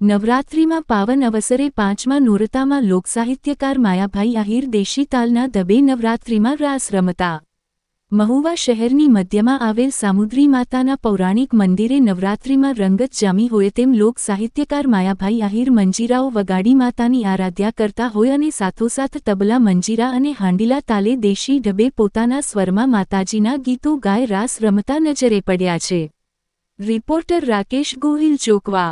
નવરાત્રિમાં પાવન અવસરે પાંચમા નોરતામાં લોકસાહિત્યકાર માયાભાઈ આહિર દેશી તાલના દબે નવરાત્રિમાં રાસ રમતા. મહુવા શહેરની મધ્યમાં આવેલ સામુદ્રી માતાના પૌરાણિક મંદિરે નવરાત્રિમાં રંગત જામી હોય તેમ લોકસાહિત્યકાર માયાભાઈ આહિર મંજીરાઓ વગાડી માતાની આરાધ્યા કરતા હોય અને સાથોસાથ તબલા મંજીરા અને હાંડીલા તાલે દેશી ઢબે પોતાના સ્વરમાં માતાજીના ગીતો ગાય રાસ રમતા નજરે પડ્યા છે. રિપોર્ટર રાકેશ ગોહિલ ચોકવા.